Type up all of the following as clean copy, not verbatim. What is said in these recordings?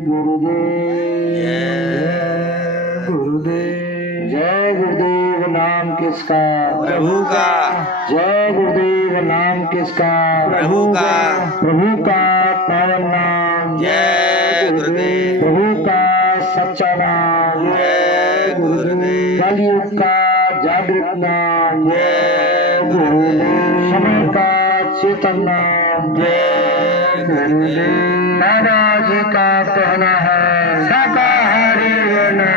गुरुदेव, जय गुरुदेव। जय गुरुदेव नाम किसका? प्रभु का। जय गुरुदेव नाम किसका? प्रभु का। प्रभु का पावन नाम। जय गुरुदेव। प्रभु का सच्चा नाम। जय गुरुदेव। कलयुग का जागृत नाम। जय गुरुदेव। समय का चेतन नाम। जय गुरुदेव। बाबा जी का कहना है शाकाहारी रहना,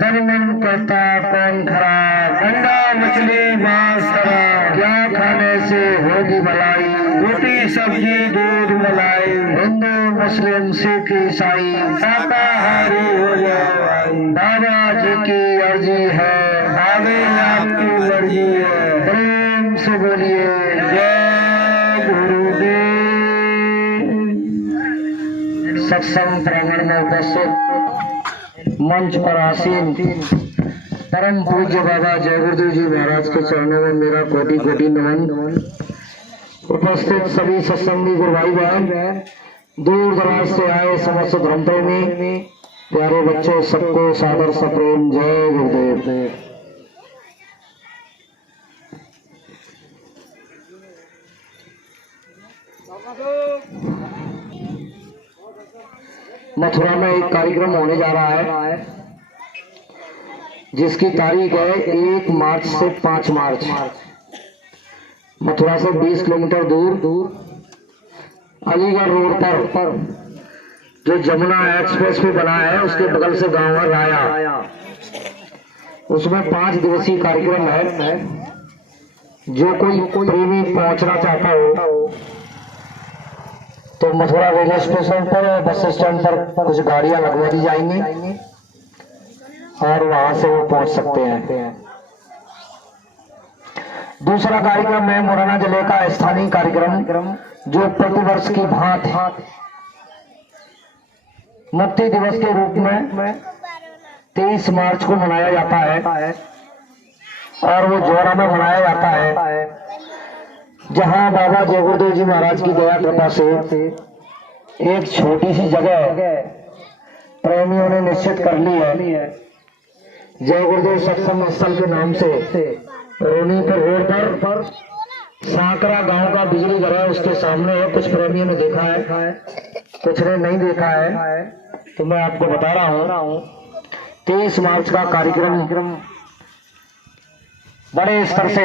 तन मन करता कौन खरा, अंडा मछली मांस खरा, क्या खाने से होगी भलाई, रोटी सब्जी दूध मलाई, हिंदू मुस्लिम सिख ईसाई शाकाहारी हो जाए। बाबा जी की अर्जी है, आगे आपकी मर्जी है, प्रेम से बोलिए जय गुरुदेव। सत्संग प्रांगण में उपस्थित मंच पर आसीन परम पूज्य बाबा जय गुरुदेव जी महाराज के चरणों में मेरा कोटि कोटि नमन। उपस्थित सभी सत्संगी गुरु भाई बहन, दूर दराज से आए समस्त धर्म प्रेमी प्यारे बच्चों, सबको सादर सप्रेम जय गुरुदेव। मथुरा में एक कार्यक्रम होने जा रहा है जिसकी तारीख है 1 मार्च से 5 मार्च। मथुरा से 20 किलोमीटर दूर अलीगढ़ रोड पर जो जमुना एक्सप्रेस भी बना है उसके बगल से गांव है राया, उसमें 5 दिवसीय कार्यक्रम है। जो कोई प्रेमी पहुंचना चाहता हो तो मथुरा रेलवे स्टेशन पर बस स्टैंड पर कुछ गाड़ियां लगवा दी जाएंगी और वहां से वो पहुंच सकते हैं। दूसरा कार्यक्रम है मुरैना जिले का स्थानीय कार्यक्रम जो प्रतिवर्ष की भांति मुक्ति दिवस के रूप में 23 मार्च को मनाया जाता है और वो जोरा में मनाया जाता है, जहां बाबा जय गुरुदेव जी महाराज की दया कृपा से एक छोटी सी जगह प्रेमियों ने निश्चित कर ली है। जय गुरुदेव सत्संग स्थल के नाम से रोनी पर रोड पर सांकरा गांव का बिजली घर है, उसके सामने है। कुछ प्रेमियों ने देखा है, कुछ ने नहीं देखा है, तो मैं आपको बता रहा हूँ 23 मार्च का कार्यक्रम बड़े स्तर से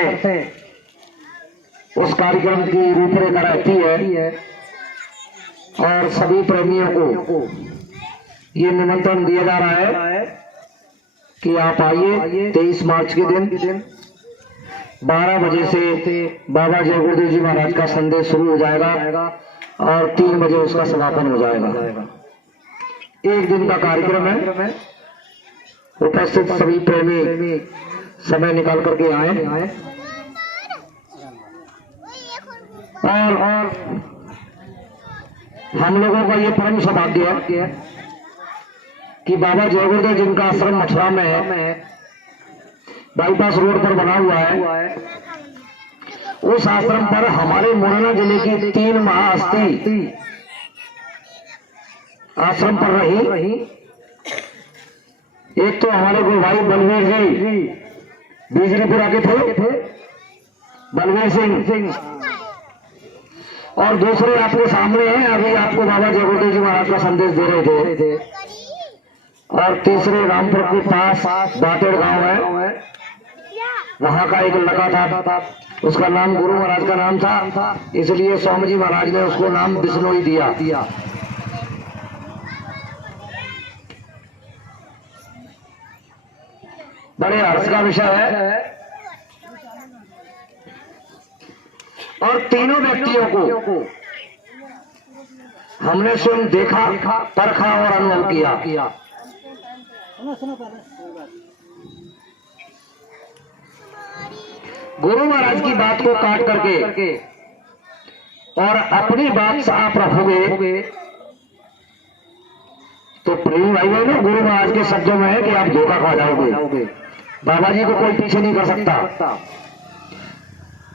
उस कार्यक्रम की रूपरेखा रहती है और सभी प्रेमियों को ये निमंत्रण दिया जा रहा है कि आप आइए। 23 मार्च के दिन 12 बजे से बाबा जय गुरुदेव जी महाराज का संदेश शुरू हो जाएगा और 3 बजे उसका समापन हो जाएगा। एक दिन का कार्यक्रम है। उपस्थित सभी प्रेमी समय निकाल करके आए और हम लोगों का ये परम सौभाग्य है कि बाबा जय गुरुदेव जिनका आश्रम मथुरा में है, बाईपास रोड पर बना हुआ है, उस आश्रम पर हमारे मुरैना जिले की 3 महाहस्ती आश्रम पर रही। एक तो हमारे गुरु भाई बलवीर जी बिजलीपुरा के थे, बलवीर सिंह, और दूसरे आपके सामने हैं, अभी आपको बाबा जय गुरुदेव जी महाराज का संदेश दे रहे थे। और तीसरे रामपुर के पास बाटेड़ गांव है, वहां का एक लड़का था, उसका नाम गुरु महाराज का नाम था, इसलिए स्वामी जी महाराज ने उसको नाम बिश्नोई दिया। बड़े हर्ष का विषय है। और तीनों व्यक्तियों को हमने स्वयं देखा, परखा और अनुभव किया। गुरु महाराज की बात को काट करके और अपनी बात से आप रखोगे तो प्रेमी भाई बहनों, गुरु महाराज के शब्दों में है कि आप धोखा खा जाओगे। बाबा जी को कोई पीछे नहीं कर सकता।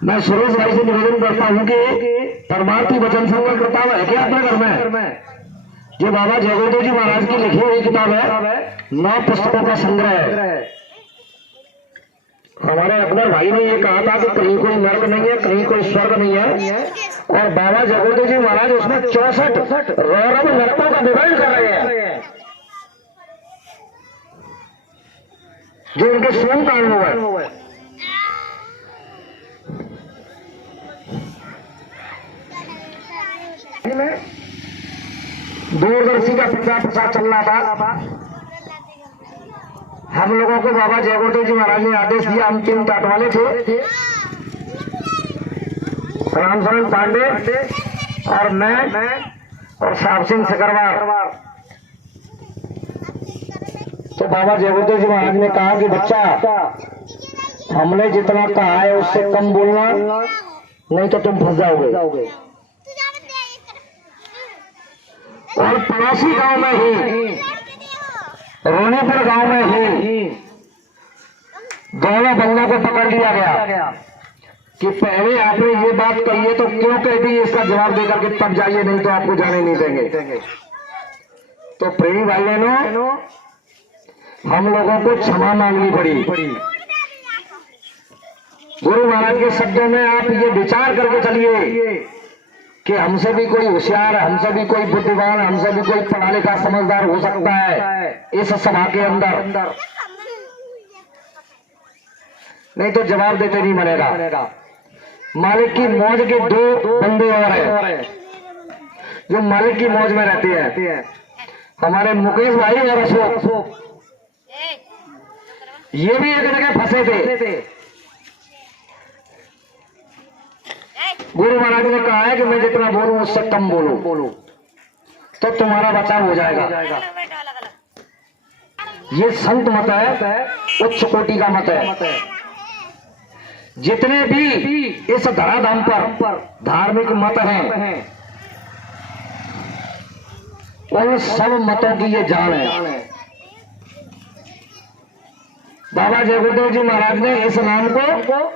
मैं सुरेश भाई से निवेदन करता हूं कि परमार्थी वचन संग कृपा है क्या अपने घर में? जो बाबा जय गुरुदेव जी महाराज की लिखी हुई किताब है 9 पुस्तकों का संग्रह है। हमारे अकबर भाई ने ये कहा था कि कहीं कोई नर्क नहीं है, कहीं कोई स्वर्ग नहीं है, और बाबा जय गुरुदेव जी महाराज उसमें 64 रौरव नर्कों का विवरण कर रहे हैं जो उनके स्वयं का अनुभव है। दूरदर्शी का प्रचार चल रहा था। हम लोगों को बाबा जय गुरुदेव जी महाराज ने आदेश दिया, हम 3 टाट वाले थे, रामशरण पांडे और मैं और साहब सिंह सिकरवार। तो बाबा जय गुरुदेव जी महाराज ने कहा कि बच्चा, हमने जितना कहा है उससे कम बोलना, नहीं तो तुम फंस जाओगे। और पड़ोसी गांव में ही, रोनीपुर गांव में ही दोनों बंदों को पकड़ लिया गया कि पहले आपने ये बात कही है तो क्यों कह दी, इसका जवाब देकर के तब जाइए, नहीं तो आपको जाने नहीं देंगे। तो प्रेमी भाई बहनों, हम लोगों को क्षमा मांगनी पड़ी। गुरु महाराज के शब्दों में आप ये विचार करके चलिए कि हमसे भी कोई होशियार, हमसे भी कोई बुद्धिमान, हमसे भी कोई पढ़ा लिखा समझदार हो सकता है इस सभा के अंदर, नहीं तो जवाब देते नहीं बनेगा। मालिक की मौज के 2 बंदे और हैं जो मालिक की मौज में रहते हैं, हमारे मुकेश भाई और अशोक। ये भी एक जगह फंसे थे। गुरु महाराज ने कहा है कि मैं जितना बोलूं उससे कम बोलो तो तुम्हारा बचाव हो जाएगा। ये संत मत है, उच्च कोटि का मत है। जितने भी इस धराधाम पर धार्मिक मत हैं, उन सब मतों की ये जान है। बाबा जय गुरुदेव जी महाराज ने इस नाम को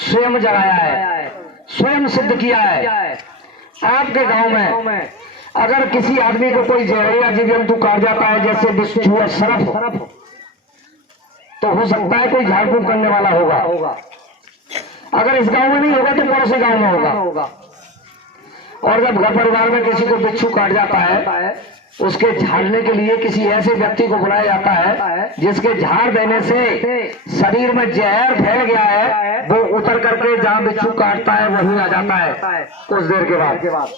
स्वयं जगाया है, स्वयं सिद्ध किया है। आपके गांव में अगर किसी आदमी को कोई जहरीला जीव जंतु काट जाता है, जैसे बिच्छू और सर्प, तो हो सकता है कोई झाड़ फूक करने वाला होगा। अगर इस गांव में नहीं होगा तो पड़ोसी गांव में होगा। और जब घर परिवार में किसी को बिच्छू काट जाता है, उसके झाड़ने के लिए किसी ऐसे व्यक्ति को बुलाया जाता है जिसके झाड़ देने से शरीर में जहर फैल गया है, वो उतर करके जहां बिच्छू काटता है वहीं आ जाता है कुछ देर के बाद।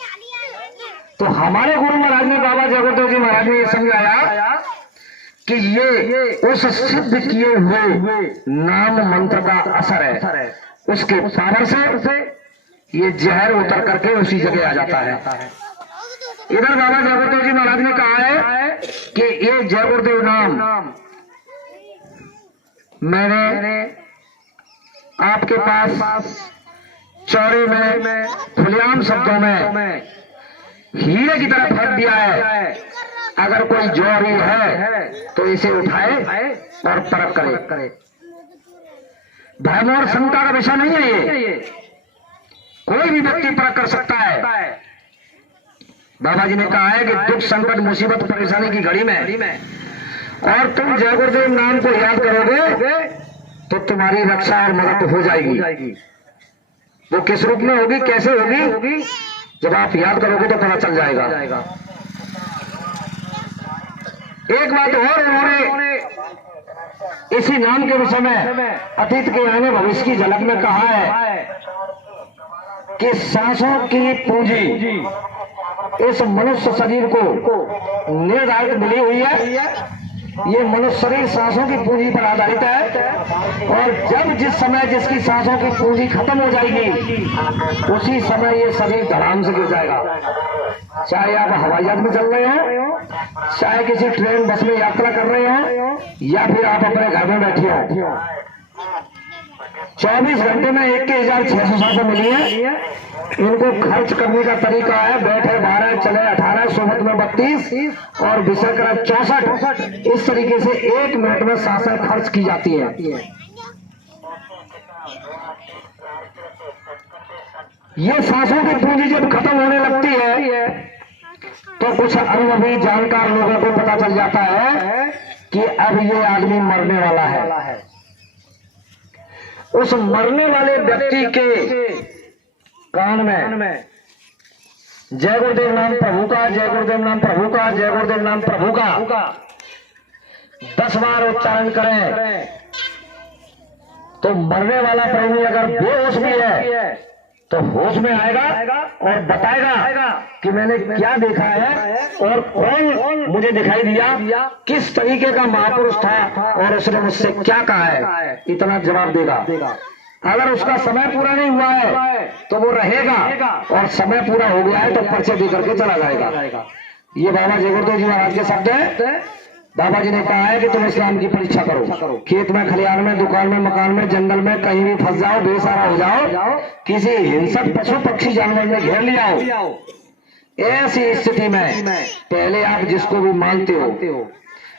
तो हमारे गुरु महाराज ने, बाबा जय गुरुदेव जी महाराज ने ये समझाया कि ये उस सिद्ध किए हुए नाम मंत्र का असर है, उसके पावर से ये जहर उतर करके उसी जगह आ जाता है। इधर बाबा जय गुरुदेव जी महाराज ने कहा है कि ये जय गुरुदेव नाम मैंने आपके पास चौड़े में खुलेआम शब्दों में हीरे की तरह फेंक दिया है। अगर कोई जोरी है तो इसे उठाए और परख करे। धर्म और शंका का विषय नहीं है ये, कोई भी व्यक्ति परख कर सकता है। बाबा जी ने कहा है कि दुख, संकट, मुसीबत, परेशानी की घड़ी में और तुम जय गुरुदेव नाम को याद करोगे तो तुम्हारी रक्षा और मदद हो जाएगी। वो किस रूप में होगी, कैसे होगी, जब आप याद करोगे तो पता चल जाएगा। एक बात और, उन्होंने इसी नाम के विषय में अतीत के आने भविष्य की झलक में कहा है कि सांसों की पूंजी इस मनुष्य शरीर को निर्धारित मिली हुई है। ये मनुष्य शरीर सांसों की पूंजी पर आधारित है, और जब जिस समय जिसकी सांसों की पूंजी खत्म हो जाएगी उसी समय ये शरीर धड़ाम से गिर जाएगा। चाहे आप हवाई जहाज में चल रहे हो, चाहे किसी ट्रेन बस में यात्रा कर रहे हो, या फिर आप अपने घर में बैठे हो, 24 घंटे में 1,600 सांसें मिली है। इनको खर्च करने का तरीका है, बैठे 12, चले 18, सोहत में 32 और विषय कर 64। इस तरीके से 1 मिनट में सांसें खर्च की जाती है। ये सांसों की पूंजी जब खत्म होने लगती है तो कुछ अनुभवी जानकार लोगों को पता चल जाता है कि अब ये आदमी मरने वाला है। उस मरने वाले व्यक्ति के कान में जय गुरुदेव नाम प्रभु का, जय गुरुदेव नाम प्रभु का, जय गुरुदेव नाम प्रभु का 10 बार उच्चारण करें तो मरने वाला प्रेमी अगर बेहोश भी है तो होश में आएगा और बताएगा कि मैंने क्या देखा है और कौन मुझे दिखाई दिया, किस तरीके का महापुरुष था और उसने मुझसे क्या कहा है, इतना जवाब देगा। अगर उसका समय पूरा नहीं हुआ है तो वो रहेगा और समय पूरा हो गया है तो पर्चे दे करके चला जाएगा। ये बाबा जय गुरुदेव जी महाराज के शब्द है। बाबा जी ने कहा है कि तुम इस्लाम की परीक्षा करो, खेत में, खलिहान में, दुकान में, मकान में, जंगल में कहीं भी फंस जाओ, बेसहारा हो जाओ, किसी हिंसक पशु पक्षी जानवर ने घेर लिया हो, ऐसी स्थिति में पहले आप जिसको भी मानते हो,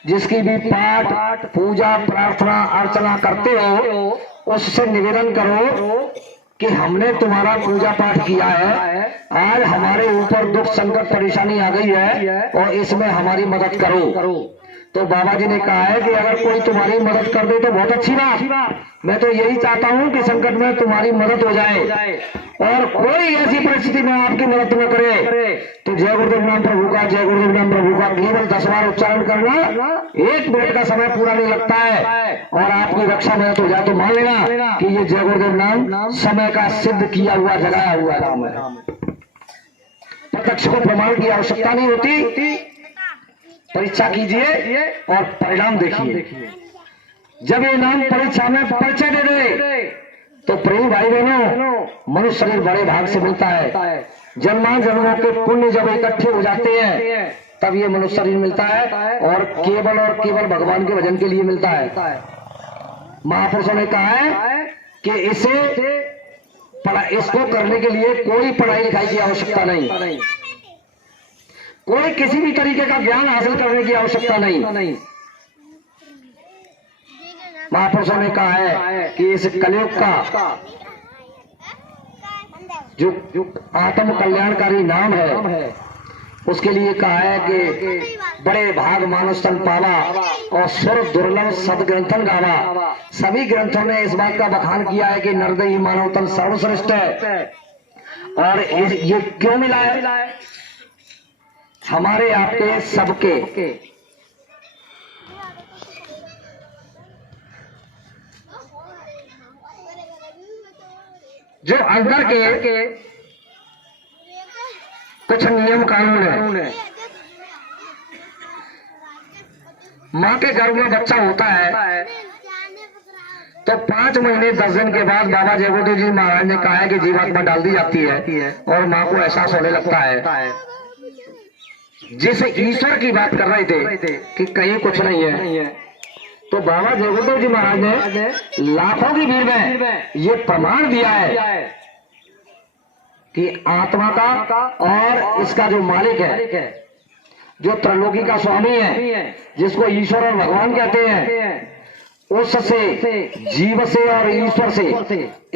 जिसकी भी पाठ पूजा प्रार्थना अर्चना करते हो, उससे निवेदन करो कि हमने तुम्हारा पूजा पाठ किया है, आज हमारे ऊपर दुख संकट परेशानी आ गई है और इसमें हमारी मदद करो। तो बाबा जी ने कहा है कि अगर कोई तुम्हारी मदद कर दे तो बहुत अच्छी बात, मैं तो यही चाहता हूँ कि संकट में तुम्हारी मदद हो जाए और कोई ऐसी परिस्थिति में आपकी मदद न करे तो जय गुरुदेव नाम प्रभु का, जय गुरुदेव नाम प्रभु का केवल 10 बार उच्चारण करना, 1 मिनट का समय पूरा नहीं लगता है और आपकी रक्षा मदद हो जाए तो मान लेना कि ये जय गुरुदेव नाम समय का सिद्ध किया हुआ जगाया हुआ नाम है। प्रत्यक्ष को प्रमाण की आवश्यकता नहीं होती। परीक्षा कीजिए और परिणाम देखिए। जब ये नाम परीक्षा में परिचय दे दे तो प्रेमी भाई बहनों, मनुष्य शरीर बड़े भाग से मिलता है। जन्मांत जन्मों के पुण्य जब इकट्ठे हो जाते हैं तब ये मनुष्य शरीर मिलता है और केवल भगवान के भजन के लिए मिलता है। महापुरुषों ने कहा है कि इसको करने के लिए कोई पढ़ाई लिखाई की आवश्यकता नहीं, कोई किसी भी तरीके का ज्ञान हासिल करने की आवश्यकता नहीं। महापुरुषों ने कहा है कि इस कलयुग का जो आत्म कल्याणकारी नाम है उसके लिए कहा है कि बड़े भाग मानस तन पावा और सुर दुर्लभ सदग्रंथन गावा। सभी ग्रंथों ने इस बात का बखान किया है कि नरदेही मानव तन सर्वश्रेष्ठ है। और ये क्यों मिला है? हमारे आपके सबके जो अंदर के कुछ नियम कानून है। माँ के गर्भ में बच्चा होता है तो 5 महीने 10 दिन के बाद बाबा जय गुरुदेव जी महाराज ने कहा है कि जीवात्मा डाल दी जाती है और माँ को एहसास होने लगता है। जिस ईश्वर की बात कर रहे थे कि कहीं कुछ नहीं है, तो बाबा जय गुरुदेव जी महाराज ने लाखों की भीड़ में ये प्रमाण दिया है कि आत्मा का और इसका जो मालिक है, जो त्रैलोकी का स्वामी है, जिसको ईश्वर और भगवान कहते हैं, उससे जीव से और ईश्वर से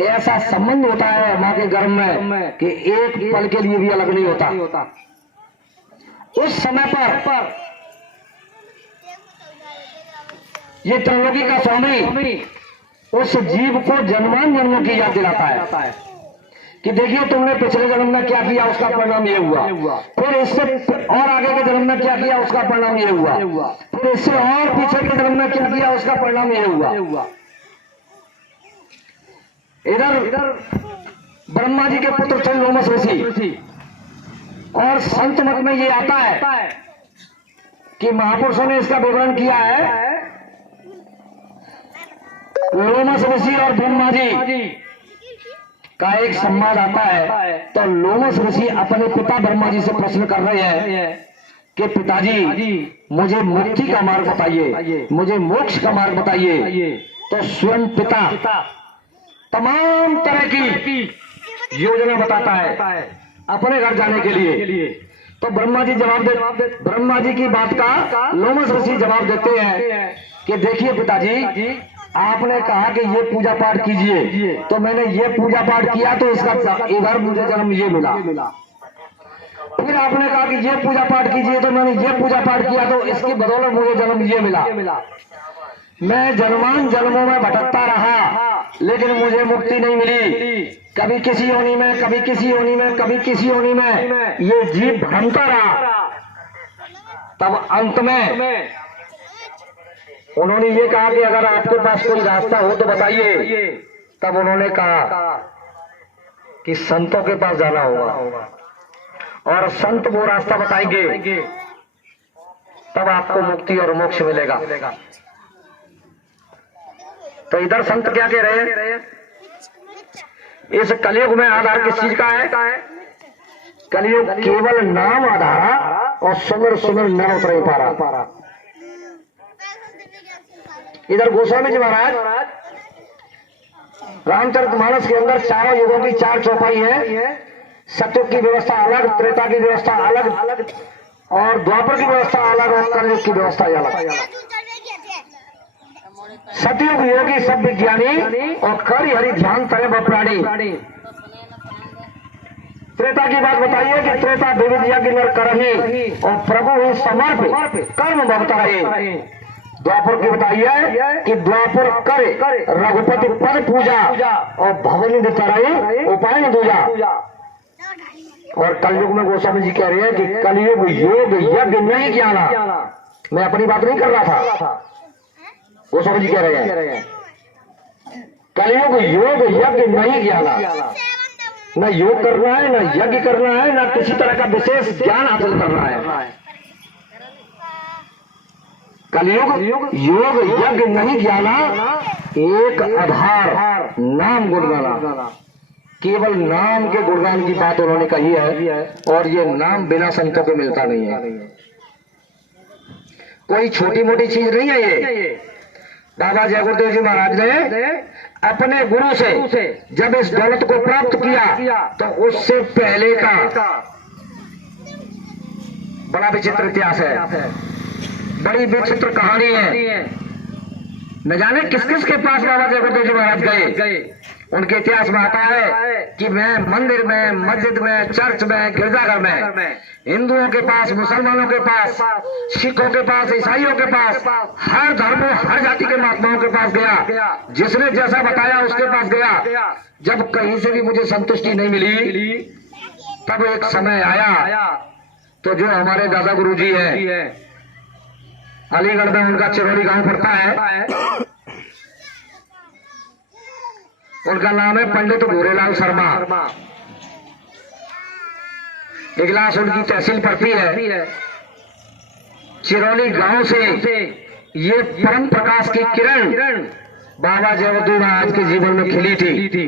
ऐसा संबंध होता है माँ के गर्भ में कि एक पल के लिए भी अलग नहीं होता। उस समय पर ये त्रैलोकी का स्वामी उस जीव को जन्मान जन्मों की याद दिलाता है कि देखिए तुमने पिछले जन्म में क्या किया, उसका परिणाम ये हुआ, फिर इससे और आगे के जन्म में क्या किया, उसका परिणाम ये हुआ, फिर इससे और पीछे के जन्म में क्या किया, उसका परिणाम ये हुआ। इधर ब्रह्मा जी के पुत्र थे लोमस ऋषि, और संत मत में ये आता है कि महापुरुषों ने इसका विवरण किया है। लोमस ऋषि और ब्रह्मा जी का एक संवाद आता है तो लोमस ऋषि अपने पिता ब्रह्मा जी से प्रश्न कर रहे हैं कि पिताजी मुझे मुक्ति का मार्ग बताइए, मुझे मोक्ष का मार्ग बताइए। तो स्वयं पिता तमाम तरह की योजना बताता है अपने घर जाने के लिए। तो ब्रह्मा जी की बात का लोमस ऋषि जवाब देते हैं कि देखिए पिताजी, आपने कहा कि ये पूजा पाठ कीजिए, तो मैंने ये पूजा पाठ किया तो इसका इधर मुझे जन्म ये मिला। फिर आपने कहा कि ये पूजा पाठ कीजिए, तो मैंने ये पूजा पाठ किया, तो इसकी बदौलत मुझे जन्म ये मिला। मैं जन्मान जन्मों में भटकता रहा, लेकिन मुझे मुक्ति नहीं मिली। कभी किसी योनि में, कभी किसी योनि में, कभी किसी योनि में ये जीव भटकता रहा। तब अंत में उन्होंने ये कहा कि अगर आपके पास कोई रास्ता हो तो बताइए। तब उन्होंने कहा कि संतों के पास जाना होगा और संत वो रास्ता बताएंगे, तब आपको मुक्ति और मोक्ष मिलेगा। तो इधर संत क्या कह रहे हैं? इस कलयुग में आधार किस चीज का है? कलयुग केवल नाम आधार और सुमर सुमर न उतर नहीं पा रहा। इधर गोस्वामी जी महाराज रामचरितमानस के अंदर चारों युगों की चार चौपाई है। सतयुग की व्यवस्था अलग, त्रेता की व्यवस्था अलग, और द्वापर की व्यवस्था अलग, और कलयुग की व्यवस्था अलग। सतयुग योगी सब विज्ञानी और करि हरि ध्यान करे व प्राणी। त्रेता की बात बताइए कि त्रेता विविध यज्ञ नर करहि और प्रभु ही समर्प कर्म भवता रहे। द्वापर की बताइए कि द्वापर करे रघुपति पद पूजा और भवन तरह उपाय दूजा। और कलयुग में गोस्वामी जी कह रहे हैं कि कलयुग योग यज्ञ नहीं ज्ञाना। मैं अपनी बात नहीं कर रहा था, गोस्वामी जी कह रहे हैं कलयुग योग यज्ञ नहीं ज्ञाना। न योग करना है, न यज्ञ करना है, न किसी तरह का विशेष ज्ञान हासिल करना है। कलयुग योग यज्ञ नहीं ज्ञाना, एक आधार नाम गुणगाना। केवल नाम के गुणगान की बात उन्होंने कही है, और ये नाम बिना संतों के मिलता नहीं है। कोई छोटी मोटी चीज नहीं है ये। बाबा जय गुरुदेव जी महाराज ने अपने गुरु से जब इस दौलत को प्राप्त किया, तो उससे पहले का बड़ा विचित्र इतिहास है, बड़ी विचित्र कहानी है। न जाने किस किस के पास बाबा जय गुरुदेव जी महाराज गए। उनके इतिहास में आता है कि मैं मंदिर में, मस्जिद में, चर्च में, गिरजाघर में, हिंदुओं के पास, मुसलमानों के पास, सिखों के पास, ईसाइयों के पास, हर धर्मों, हर जाति के महात्माओं के पास गया। जिसने जैसा बताया उसके पास गया। जब कहीं से भी मुझे संतुष्टि नहीं मिली, तब एक समय आया तो जो हमारे दादा गुरु जी है, अलीगढ़ में उनका चिरौली गांव पड़ता है, उनका नाम है पंडित भूरेलाल शर्मा। इगलास उनकी तहसील पड़ती है। चिरौली गांव से ये परम प्रकाश की किरण बाबा जय गुरुदेव महाराज के जीवन में खिली थी,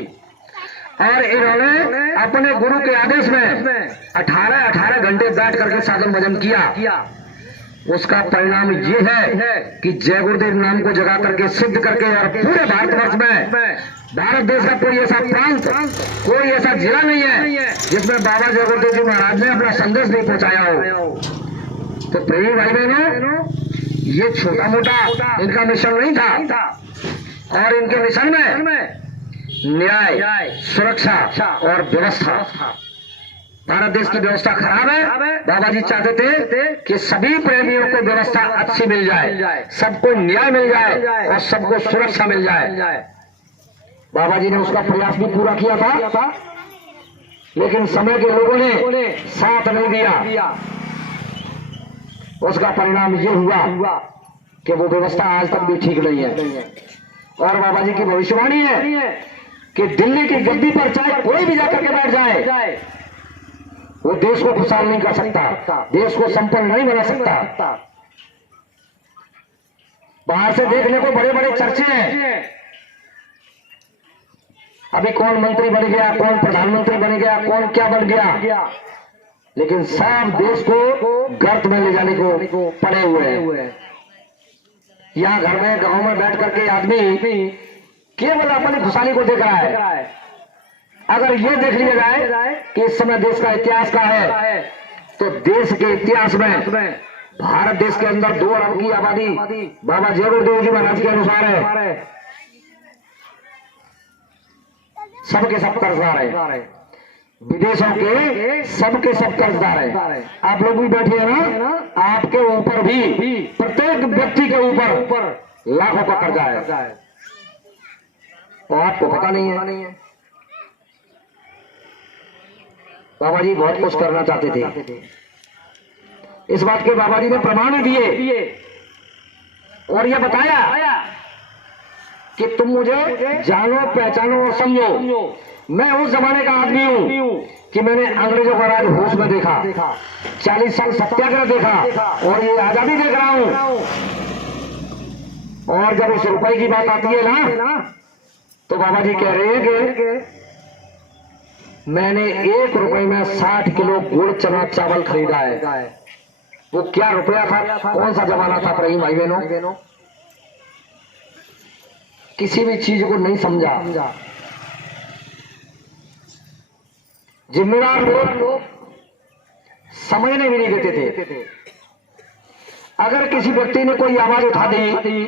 और इन्होंने अपने गुरु के आदेश में 18 घंटे बैठ करके साधन भजन किया। उसका परिणाम ये है कि जय गुरुदेव नाम को जगा करके सिद्ध करके, और पूरे भारतवर्ष में, भारत देश का कोई ऐसा प्रांत, कोई ऐसा जिला नहीं है जिसमें बाबा जय गुरुदेव जी महाराज ने अपना संदेश नहीं पहुंचाया हो। तो प्रेमी भाई बहनों, ये छोटा मोटा इनका मिशन नहीं था, और इनके मिशन में न्याय, सुरक्षा और व्यवस्था। भारत देश की व्यवस्था खराब है। बाबा जी चाहते थे कि सभी प्रेमियों को व्यवस्था अच्छी मिल जाए, सबको न्याय मिल जाए और सबको सुरक्षा मिल जाए। बाबा जी ने उसका प्रयास भी पूरा किया था, लेकिन समय के लोगों ने साथ नहीं दिया। उसका परिणाम ये हुआ कि वो व्यवस्था आज तक भी ठीक नहीं है। और बाबा जी की भविष्यवाणी है कि दिल्ली की गद्दी पर चाहे कोई भी जाकर के बैठ जाए, वो देश को खुशहाल नहीं कर सकता, देश को संपन्न नहीं बना सकता। बाहर से देखने को बड़े बड़े चर्चे हैं, अभी कौन मंत्री बन गया, कौन प्रधानमंत्री बन गया, कौन क्या बन गया, लेकिन सब देश को गर्त में ले जाने को पड़े हुए हैं। यहाँ घर में, गांव में बैठ करके आदमी केवल अपनी खुशहाली को देख रहा है। अगर ये देख लिया जाए कि इस समय देश का इतिहास क्या है, तो देश के इतिहास में भारत देश के अंदर 2 अरब की आबादी बाबा जय गुरुदेव जी महाराज के अनुसार है। सबके सब कर्जदार है। विदेशों के सबके सब कर्जदार है। आप लोग भी बैठे हैं ना, आपके ऊपर भी प्रत्येक व्यक्ति के ऊपर लाखों का कर्जा है और आपको पता नहीं है। बाबा जी बहुत कुछ करना चाहते थे, इस बात के बाबा जी ने प्रमाण भी दिए और ये बताया कि तुम मुझे जानो, पहचानो और समझो। मैं उस जमाने का आदमी हूँ कि मैंने अंग्रेजों का राज होश में देखा, 40 साल सत्याग्रह देखा और ये आजादी देख रहा हूँ। और जब उस रुपए की बात आती है ना, तो बाबा जी कह रहे हैं कि मैंने 1 रुपए में 60 किलो गुड़ चना चावल खरीदा है। वो क्या रुपया था, कौन सा जमाना था रहीम भाई बहनों? किसी भी चीज को नहीं समझा। जिम्मेदार लोग समझने भी नहीं देते थे। अगर किसी व्यक्ति ने कोई आवाज उठा दी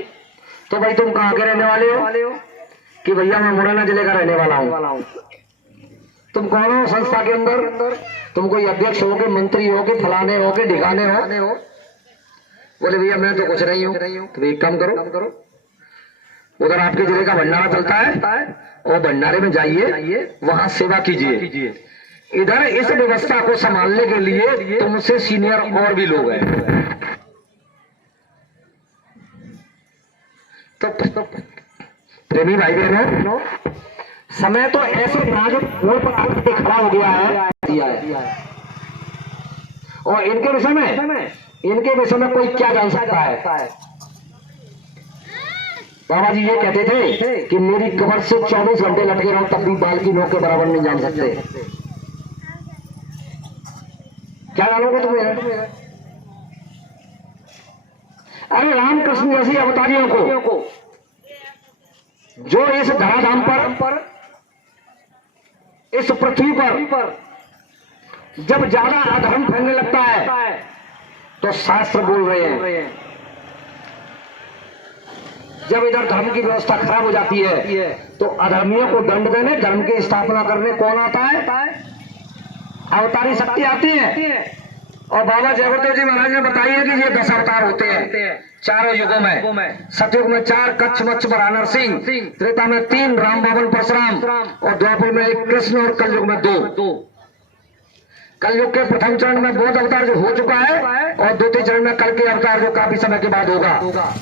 तो भाई तुम कहाँ के रहने वाले हो? कि भैया मैं मुरैना जिले का रहने वाला हूँ। तुम कौन हो संस्था के अंदर? तुम कोई अध्यक्ष हो के, मंत्री हो के, फलाने हो के, ढिकाने हो? बोले भैया मैं तो कुछ नहीं हूँ। तो एक काम करो, उधर आपके जिले का भंडारा चलता है और भंडारे में जाइए, वहां सेवा कीजिए। इधर इस व्यवस्था को संभालने के लिए तुमसे सीनियर और भी लोग हैं। तो प्रेमी भाई बहनों, समय तो ऐसे नाजुक मोड़ पर आकर के खड़ा हो गया है और इनके विषय में कोई क्या जान सकता है? बाबा जी ये कहते थे कि मेरी कमर से 24 घंटे लटके रहो तब भी बाल की नोक के बराबर नहीं जान सकते। क्या जानोगे तुम्हें? अरे रामकृष्ण जैसी अवतारियों को जो इस धराधाम पर, इस पृथ्वी पर जब ज्यादा अधर्म फैलने लगता है तो शास्त्र बोल रहे हैं, जब इधर धर्म की व्यवस्था खराब हो जाती है तो अधर्मियों को दंड देने, धर्म की स्थापना करने कौन आता है? अवतारी शक्ति आती है। और बाबा जयगुरुदेव जी महाराज ने बताई है कि ये 10 अवतार होते हैं चारों युगों में। सतयुग में 4 कच्छ मच्छ बरानर सिंह, त्रेता में 3 राम बावन परशुराम और द्वापर में 1 कृष्ण और कलयुग में 2। कलयुग के प्रथम चरण में बौद्ध अवतार जो हो चुका है और द्वितीय चरण में कल के अवतार जो काफी समय के बाद होगा।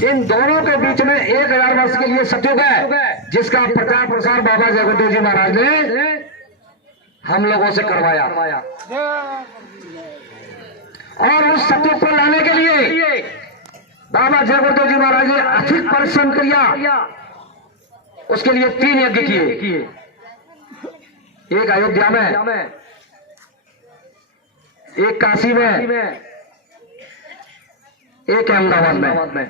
इन दोनों के बीच में 1000 वर्ष के लिए सतयुग है, जिसका प्रचार प्रसार बाबा जयगुरुदेव जी महाराज ने हम लोगों से करवाया। और उस सतयुग को लाने के लिए बाबा जयगुरुदेव जी महाराज ने अधिक परिश्रम किया। उसके लिए 3 यज्ञ किए, एक अयोध्या में, एक काशी में, एक अहमदाबाद में,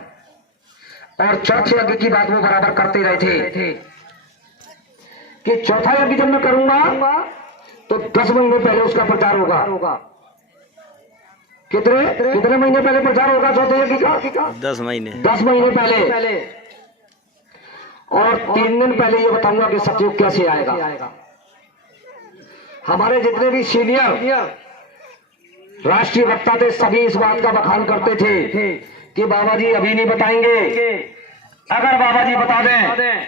और चौथे यज्ञ की बात वो बराबर करते रहे थे कि चौथा यज्ञ जब मैं करूंगा तो 10 महीने पहले उसका प्रचार होगा। कितने महीने पहले प्रचार होगा चौथे यज्ञ का? 10 महीने पहले। और 3 दिन पहले ये बताऊंगा कि सतयुग कैसे आएगा। हमारे जितने भी सीनियर राष्ट्रीय वक्ता थे सभी इस बात का बखान करते थे कि बाबा जी अभी नहीं बताएंगे, अगर बाबा जी बता दें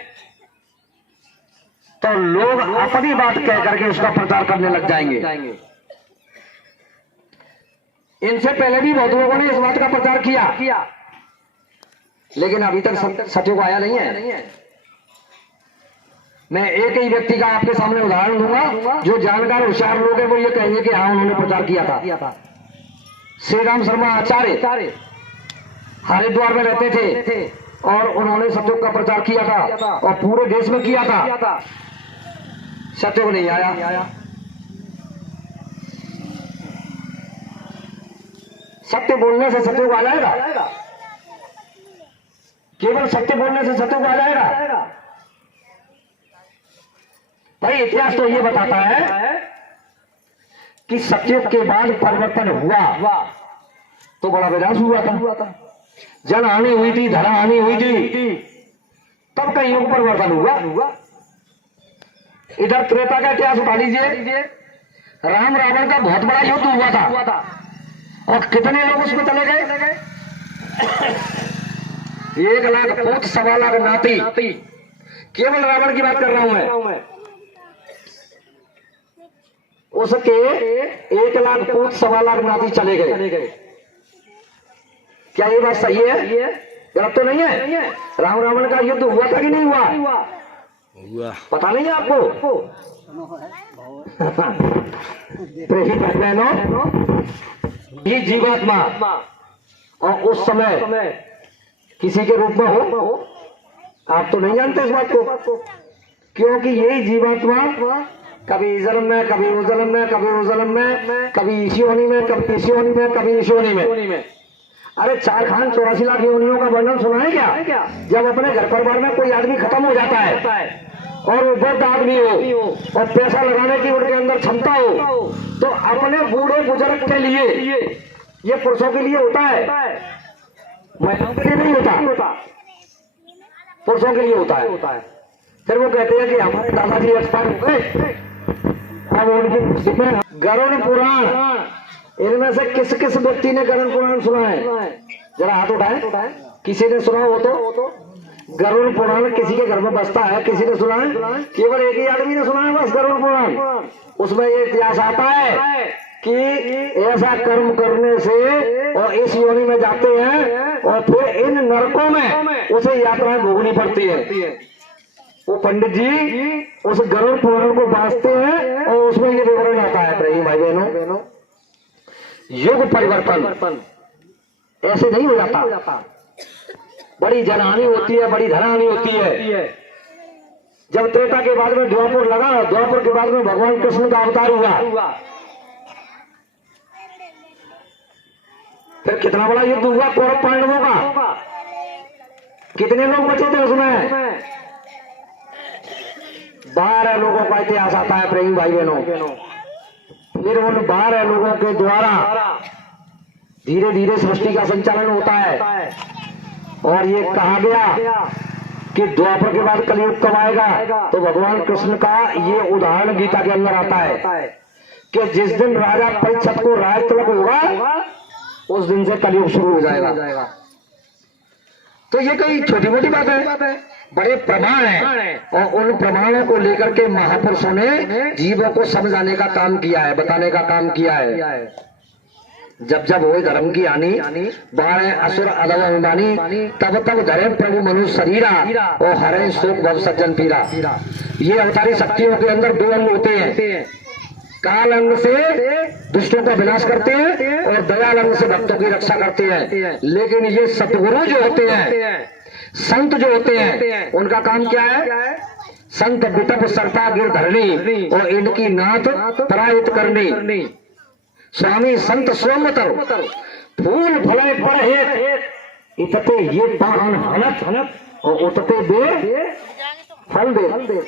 तो लोग अपनी बात कह करके उसका प्रचार करने लग जाएंगे। इनसे पहले भी बहुत लोगों ने इस बात का प्रचार किया, लेकिन अभी तक सतयुग आया नहीं है। मैं एक ही व्यक्ति का आपके सामने उदाहरण दूंगा, जो जानकार होशियार लोग हैं वो ये कहेंगे कि हाँ उन्होंने प्रचार किया था। श्री राम शर्मा आचार्य हरिद्वार में रहते थे और उन्होंने सतयुग का प्रचार किया था और पूरे देश में किया था। सतयुग नहीं आया। सत्य बोलने से सतयुग आ जाएगा? केवल सत्य बोलने से सतयुग आ जाएगा? भाई इतिहास तो ये बताता है कि सतयुग के बाद परिवर्तन हुआ तो बड़ा विनाश हुआ था। जल हानि हुई थी, धरा हानि हुई थी, तब कहीं परिवर्तन हुआ। इधर त्रेता का इतिहास उठा लीजिए, राम रावण का बहुत बड़ा युद्ध हुआ था और कितने लोग उसमें चले गए? 1 लाख पूत 1.25 लाख नाती। केवल रावण की बात कर रहा हूं मैं। उसके 1 लाख पूत 1.25 लाख नाती चले गए। क्या ये बात सही है? गलत तो नहीं है? राम रावण का युद्ध हुआ था कि नहीं हुआ? पता नहीं है आपको? प्रेमी बहनों, ये जीवात्मा और उस समय किसी के रूप में हो, आप तो नहीं जानते इस बात को, क्योंकि यही जीवात्मा कभी इस जन्म में, कभी उस जन्म में, कभी उस जन्म में, कभी इसी योनि में, कभी इसी योनि में, कभी इस योनि में। अरे 4 खान 84 लाख योनियों का वर्णन सुना है क्या? जब अपने घर परिवार में कोई आदमी खत्म हो जाता है और वो वृद्ध आदमी हो और पैसा लगाने की उनके अंदर क्षमता हो, तो अपने बूढ़े बुजुर्ग के लिए, ये पुरुषों के लिए होता है, महिलाओं के लिए नहीं होता, पुरुषों के लिए होता है। फिर वो कहते हैं कि हमारे दादाजी एक्सपायर हो गए, अब उनकी में गरुड़ पुराण, इनमें से किस किस व्यक्ति ने गरुड़ पुराण सुना है? जरा हाथ उठाए। किसी ने सुना हो तो? गरुड़ पुराण किसी के घर में बसता है, किसी ने सुना है? केवल एक ही आदमी ने सुना है बस गरुड़ पुराण। उसमें ये इतिहास आता है कि ऐसा कर्म करने से और इस योनि में जाते हैं और फिर इन नरकों में उसे यात्राएं भोगनी पड़ती है। वो पंडित जी उस गरुड़ पुराण को बांधते हैं और उसमें ये विवरण आता है। प्रेमी भाई बहनों, युग परिवर्तन ऐसे नहीं हो जाता, बड़ी जनहानि होती है, बड़ी धनहानि होती है। जब त्रेता के बाद में द्वापर लगा, द्वापर के बाद में भगवान कृष्ण का अवतार हुआ, फिर कितना बड़ा युद्ध हुआ कौरव पांडवों का। कितने लोग बचे थे उसमें? 12 लोगों का इतिहास आता है प्रेमी भाई बहनों। फिर उन 12 लोगों के द्वारा धीरे धीरे सृष्टि का संचालन होता है और ये कहा गया कि द्वापर के बाद कलयुग कब आएगा, तो भगवान कृष्ण का ये उदाहरण गीता के अंदर आता है कि जिस दिन राजा परीक्षित को राज तिलक होगा उस दिन से कलयुग शुरू हो जाएगा। तो ये कोई छोटी मोटी बात है, बड़े प्रमाण है और उन प्रमाणों को लेकर के महापुरुषों ने जीवों को समझाने का काम किया है, बताने का काम किया है। जब जब हो धर्म की हानि, बाढ़ असुर अदब अभिमानी, तब तब धरे प्रभु मनुष्य शरीरा और हरे शोक भव सज्जन पीरा। ये अवतारी शक्तियों के अंदर 2 अंग होते हैं। काल अंग से दुष्टों का विनाश करते हैं और दयाल अंग से भक्तों की रक्षा करते हैं। लेकिन ये सतगुरु जो होते हैं, संत जो होते हैं, उनका काम क्या है? संत बिटप सरता गिर धरनी और इनकी नाथ परायित करनी। स्वामी संत स्वमतर फूल फले पढ़े इतते ये पान हनत और उतते दे फल दे।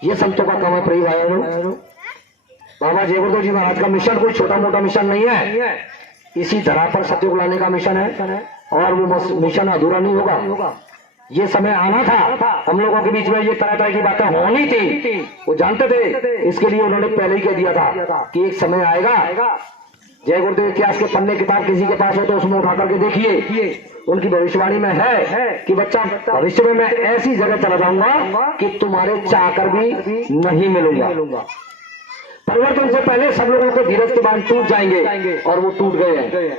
ये संतों का काम है प्रिय भाइयों। बाबा जय गुरुदेव जी महाराज का मिशन कोई छोटा मोटा मिशन नहीं है, इसी धरा पर सत्युग लाने का मिशन है और वो मिशन अधूरा नहीं होगा। ये समय आना था, हम लोगों के बीच में ये तरह तरह की बातें होनी थी, वो जानते थे, इसके लिए उन्होंने पहले ही कह दिया था कि एक समय आएगा। जय गुरुदेव इतिहास के पन्ने किताब किसी के पास हो तो उसमें उठा करके देखिए, उनकी भविष्यवाणी में है कि बच्चा भविष्य में मैं ऐसी जगह चला जाऊंगा कि तुम्हारे चाहकर भी नहीं मिलूंगा। परिवर्तन से पहले सब लोगों के धीरज के बाद टूट जाएंगे और वो टूट गए हैं।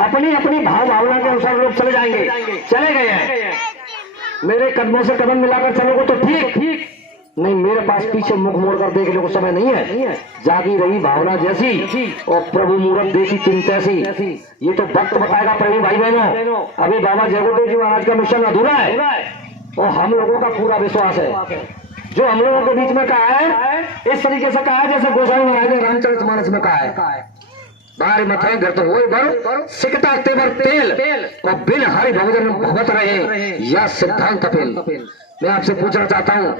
अपनी अपनी भाव भावना के अनुसार लोग चले गए हैं। मेरे कदमों से कदम मिलाकर चलोगे तो ठीक, नहीं मेरे पास पीछे मुख मोड़ कर देखने को समय नहीं है। जागी रही भावना जैसी और प्रभु मूरत देखी चिंता सी, ये तो वक्त बताएगा प्रेमी भाई बहनों। अभी बाबा जय गुरुदेव जी महाराज का मिशन अधूरा है और हम लोगों का पूरा विश्वास है। जो हम लोगों के बीच में कहा है इस तरीके से कहा है जैसे गोसाई महाराज ने रामचरितमानस में कहा है, बाहर मथे घर तो हो बर सिकता तेवर तेल और बिन हरि भजन भगवत रहे या सिद्धांत तपेल। मैं आपसे पूछना चाहता हूँ,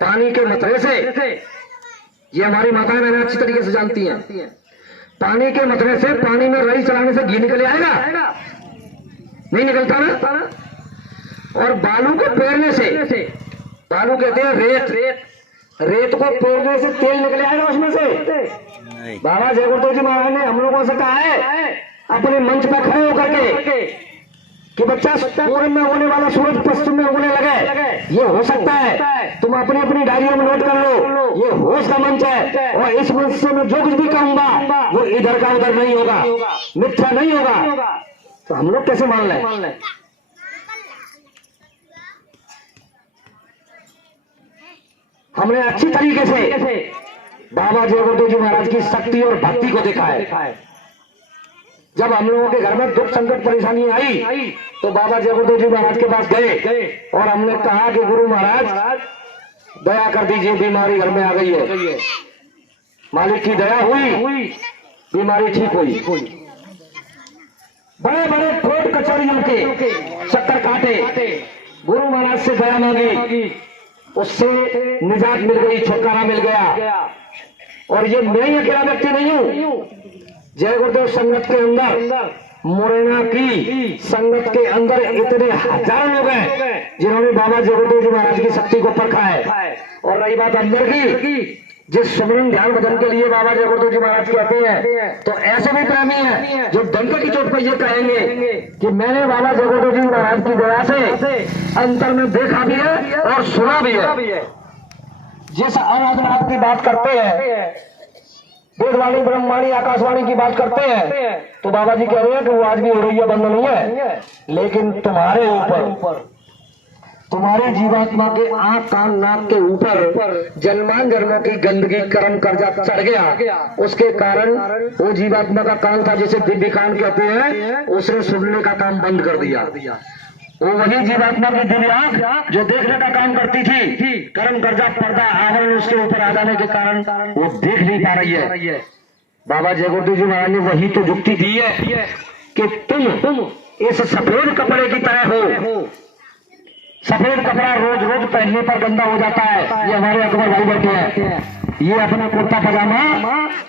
पानी के मतरे से, ये हमारी माताएं मैंने अच्छी तरीके से जानती हैं, पानी के मतरे से पानी में रही चलाने से घी निकल आएगा? नहीं निकलता ना। और बालू को पेरने से, बालू कहते हैं रेत, रेत को पोड़ने से तेल निकल आएगा उसमें से। नहीं। बाबा जय गुरुदेव जी महाराज ने हम लोगों से कहा है अपने मंच पर खड़े होकर के कि बच्चा पूरब में होने वाला सूरज पश्चिम में उगने लगे, ये हो सकता है। तुम अपनी अपनी डायरियों में नोट कर लो, ये होश का मंच है और इस मंच से मैं जो कुछ भी कहूंगा वो इधर का उधर नहीं होगा, मिथ्या नहीं होगा। तो हम लोग कैसे मान लें? हमने अच्छी तरीके से बाबा जय गुरुदेव जी महाराज की शक्ति और भक्ति को देखा है। जब हम लोगों के घर में दुख संकट परेशानी आई तो बाबा जय गुरुदेव जी महाराज के पास गए और हमने कहा कि गुरु महाराज दया कर दीजिए, बीमारी घर में आ गई है। मालिक की दया हुई, बीमारी ठीक हुई। बड़े बड़े कोर्ट कचहरियों के चक्कर काटे, गुरु महाराज से दया मांगी, उससे निजात मिल गई, छुटकारा मिल गया। और ये मैं ही अकेला व्यक्ति नहीं हूँ। जय गुरुदेव संगत के अंदर, मुरैना की संगत के अंदर इतने हजारों लोग हैं जिन्होंने बाबा जय गुरुदेव जी महाराज की शक्ति को परखा है। और रही बात अंदर की, जिस सुमरन ध्यान भजन के लिए बाबा जय गुरुदेव जी महाराज कहते हैं, तो ऐसे भी प्रेमी हैं जो डंके की चोट पर ये कहेंगे कि मैंने बाबा जय गुरुदेव जी महाराज की दया से अंतर में देखा भी है और सुना भी है। जिस आराधना की बात करते हैं, वेदवाणी ब्रह्मवाणी आकाशवाणी की बात करते हैं, तो बाबा जी कह रहे हैं कि वो आज भी हो रही है, बंद नहीं है। लेकिन तुम्हारे ऊपर, तुम्हारे जीवात्मा के आंख कान नाक के ऊपर जन्मान जन्मों की गंदगी कर्म कर्जा चढ़ गया। उसके कारण वो जीवात्मा का कान था, जिसे दिव्य कान कहते हैं, उसने सुनने का काम बंद कर दिया। वो वही जीवात्मा की दिव्य आंख जो देखने का काम करती थी, कर्म कर्जा पर्दा आवरण उसके ऊपर आ जाने के कारण वो देख नहीं पा रही है। बाबा जय गुरुदेव जी महाराज ने वही तो युक्ति दी है कि तुम इस सफेद कपड़े की तरह हो। सफेद कपड़ा रोज रोज पहनने पर गंदा हो जाता है। ये हमारे अकबर भाई बैठे हैं, ये अपना कुर्ता पजामा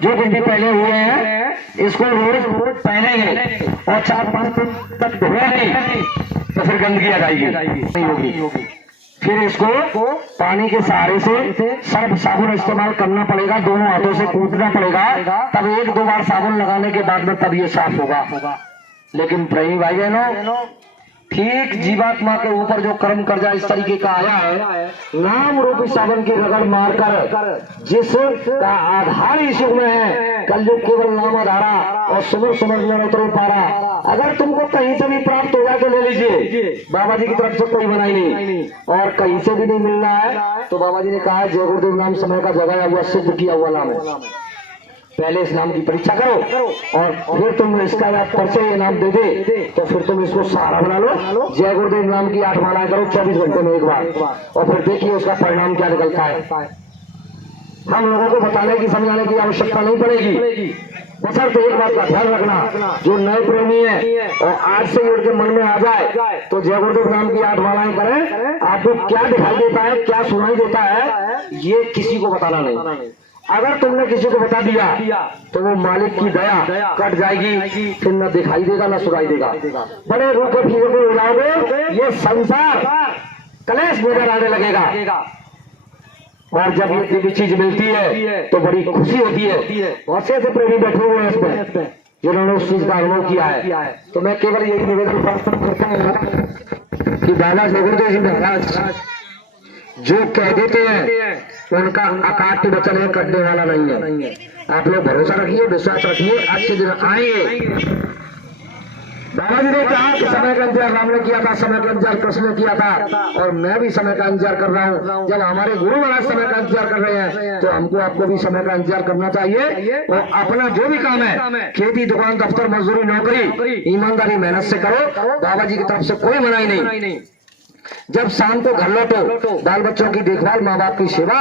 जो कुछ भी पहने हुए हैं, इसको रोज पहनेंगे और 4-5 दिन तक धोएंगे तो फिर गंदगी आ जाएगी, नहीं होगी। फिर इसको पानी के सहारे से सर्फ साबुन इस्तेमाल करना पड़ेगा, दोनों हाथों से कूदना पड़ेगा, तब 1-2 बार साबुन लगाने के बाद में तब ये साफ होगा। लेकिन प्रेमी भाई बहनों, ठीक जीवात्मा के ऊपर जो कर्म कर्जा इस तरीके का आया है, नाम रूपी सावन की रगड़ मारकर, जिसका आधार इस युग में है, कल जो केवल नाम आधारा और समझ में उतर पा रहा। अगर तुमको कहीं से भी प्राप्त हो जाए तो ले लीजिए, बाबा जी की तरफ से कोई मनाही नहीं। और कहीं से भी नहीं मिल रहा है तो बाबा जी ने कहा जय गुरुदेव नाम समय का जगाया हुआ सिद्ध किया हुआ नाम है। पहले इस नाम की परीक्षा करो और फिर तुम इसका पर्चे ये नाम दे दे तो फिर तुम इसको सहारा बना लो। जय गुरुदेव नाम की 8 मालाएं करो 24 घंटे में एक बार, और फिर देखिए उसका परिणाम क्या निकलता है। हम लोगों को बताने की समझाने की आवश्यकता नहीं पड़ेगी। बशर्ते एक बात का ध्यान रखना, जो नए प्रेमी है और आज से ही उनके मन में आ जाए तो जय गुरुदेव नाम की 8 मालाएं करें। आपको क्या दिखाई देता है, क्या सुनाई देता है, ये किसी को बताना नहीं। अगर तुमने किसी को बता दिया तो वो मालिक की दया कट जाएगी, फिर न दिखाई देगा न सुनाई देगा। बड़े रूखे फीके हो जाओगे, ये संसार कलेश नजर आने लगेगा। और जब ये दिव्य चीज मिलती है तो बड़ी खुशी होती है। बहुत से ऐसे प्रेमी बैठे हुए हैं इसमें जिन्होंने उस चीज का अनुभव किया है। तो मैं केवल यही निवेदन करता हूँ कि बाबा जय गुरुदेव जी महाराज जो कह देते हैं उनका अकाट वचन है, कटने वाला नहीं है। आप लोग भरोसा रखिए, विश्वास रखिए, अच्छे दिन आएंगे। बाबा जी ने कहा कि समय का इंतजार राम ने किया था, समय का इंतजार कृष्ण ने किया था, और मैं भी समय का इंतजार कर रहा हूँ। जब हमारे गुरु महाराज समय का इंतजार कर रहे हैं तो हमको आपको भी समय का इंतजार करना चाहिए। और अपना जो भी काम है, खेती दुकान दफ्तर मजदूरी नौकरी, ईमानदारी मेहनत से करो। बाबा जी की तरफ से कोई मनाही नहीं। जब शाम को घर लौटो, बाल बच्चों की देखभाल, माँ बाप की सेवा,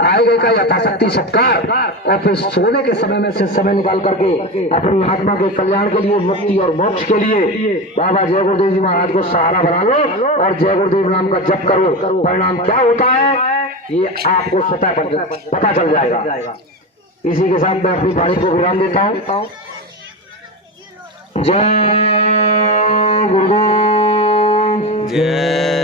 आए गए का यथाशक्ति सत्कार, और फिर सोने के समय में से समय निकाल करके अपनी आत्मा के कल्याण के लिए, मुक्ति और मोक्ष के लिए बाबा जय गुरुदेव जी महाराज को सहारा बना लो और जय गुरुदेव नाम का जप करो। परिणाम क्या होता है ये आपको स्वतः पता चल जाएगा। इसी के साथ मैं अपनी वाणी को विराम देता हूँ। जय गुरुदेव। जय